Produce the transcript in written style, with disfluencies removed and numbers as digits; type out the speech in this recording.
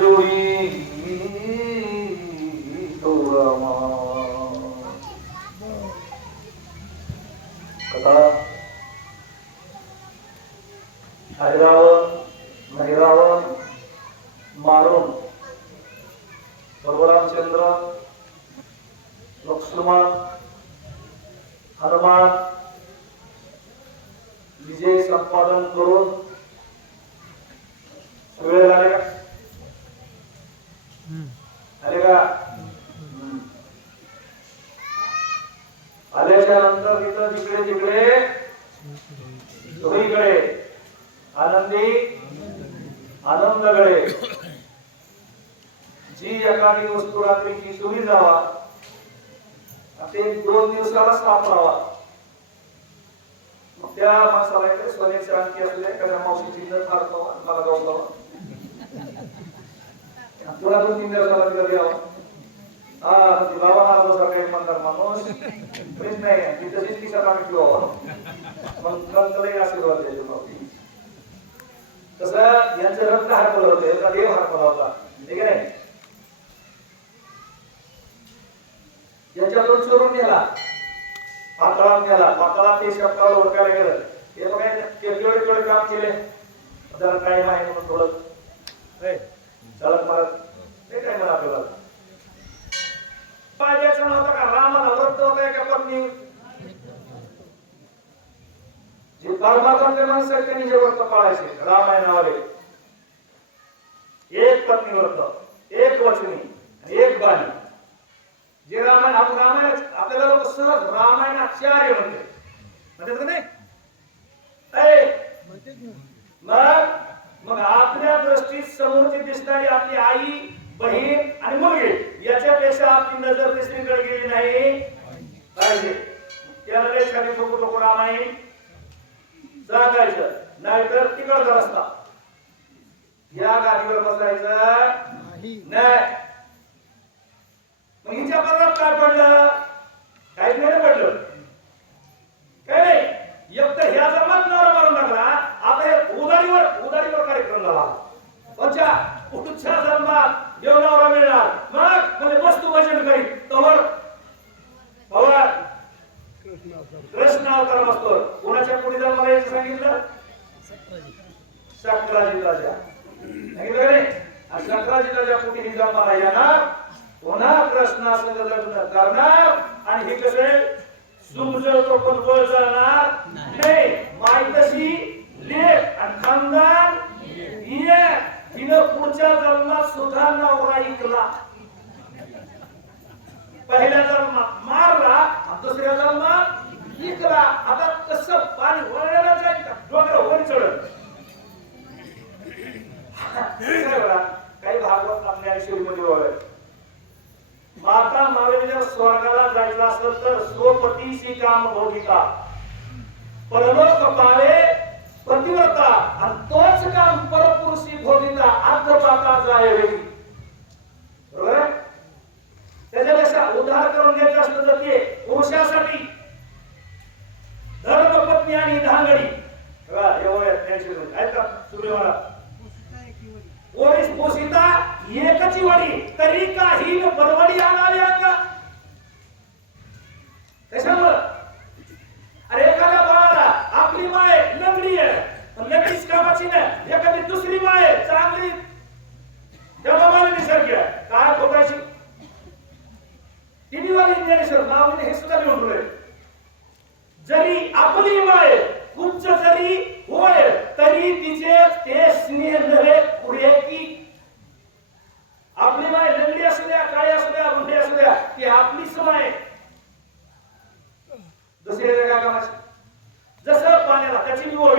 जोडी तो रामा कथा रावण मारून रामचंद्र लक्ष्मण हनुमान विजय संपादन करून वेळ आले का आल्याच्या नंतर तिथं जिकडे जिकडे सगळीकडे आनंदी आनंदकडे जी एखादी वस्तू रात्रीची चोरी जावा ते 2 दिवसाला सापडावा. त्या माणसाला इकडे सोन्याची अंकी असले एखाद्या मावशीची न फाडतो मला गावतो तुला 2-3 दिवसाला तिला द्यावा. हा ती बाबा माझा सकाळी म्हणणार माणूस प्लीज नाही ती तशीच ती सकाळी ठेवा मग कंकलही आशीर्वाद द्यायचे. तसं यांचं रक्त हरपलं होतं याचा देव हरपला होता ठीक आहे. याच्यातून चोरून नेला पातळात नेला पातळात ते शब्दाला ओळखायला गेलं हे बघा केवढे काम केले जरा काय आहे म्हणून थोडं चालत मारत ते काय म्हणा आपल्याला पाहिजेचं नव्हतं का रामाला व्रत होतं एका पत्नी जे धर्माचे माणसं आहेत त्यांनी हे व्रत पाळायचे रामायणावाले. एक पत्नी व्रत एक वचनी आणि एक बाणी जे रामायण आपण रामायण आपल्याला लोक सहज रामायणाचार्य म्हणतात नाही मग आपल्या दृष्टीत समोरची दिसणारी आपली आई बहीण आणि मुलगी याच्यापेक्षा आपली नजर दुसरीकडे गेली नाही पाहिजे. त्याला लय छान लोक रामायण सांगायचं नाहीतर तिकडचा रस्ता या गाडीवर बसायचं नाही. मग हिच्या पदरात काय पडलं काहीच नाही पडलं काय नाही. एक तर ह्या जन्मात नवरा मारून टाकला आता हे उदारीवर कार्यक्रम झाला. अच्छा पुढच्या जन्मात देव नवरा मिळणार मग म्हणजे वस्तू भजन करीत तवर पवार कृष्ण अवतार बसतो. कोणाच्या पुढे जन्माला यायचं सांगितलं शंकराजीच्या सांगितलं का नाही. शंकराजीच्या पुढे ही जन्माला येणार पुन्हा कृष्णासंग लग्न करणार आणि हे कसे सुमजळतो पण बळ जाणार नाही. माहितशी लेख आणि खानदान तिनं पुढच्या जन्मात सुद्धा नवरा ऐकला. पहिल्या जन्मात मारला दुसऱ्या जन्मात ऐकला. आता कसं पाणी वळल्याला जाईल का डोंगर वर चढत काही भागवत आपल्या आयुष्यामध्ये वळत. माता मावेलीच्या स्वर्गाला जायचं असेल तर स्वपतीशी काम भोगिता परलोक पावे पतिव्रता आणि तोच काम परपुरुषी भोगिता अर्धपाता जायवे. बरोबर त्याच्यापेक्षा उद्धार करून घ्यायचं असलं तर ते पुरुषासाठी धर्मपत्नी आणि धांगडी ओरीस पोसिता एकची वडी तरी काही बरवडी आणावी का कशामुळं. अरे एखाद्या बाळाला आपली माय लंगडी आहे लगेच कामाची नाही एखादी दुसरी माय चांगली जमावाली निसर्ग काय खोटायची तिन्ही वाली ज्ञानेश्वर नावाने हे सुद्धा लिहून ठेवले. जरी आपली माय उच्च जरी होय तरी तिचे ते स्नेह नव्हे पुढे की आपली माय लंगडी असू द्या काय असू द्या रुंडी असू द्या ती आपलीच माय. दुसऱ्या काय कामाची जसं पाण्याला त्याची निवड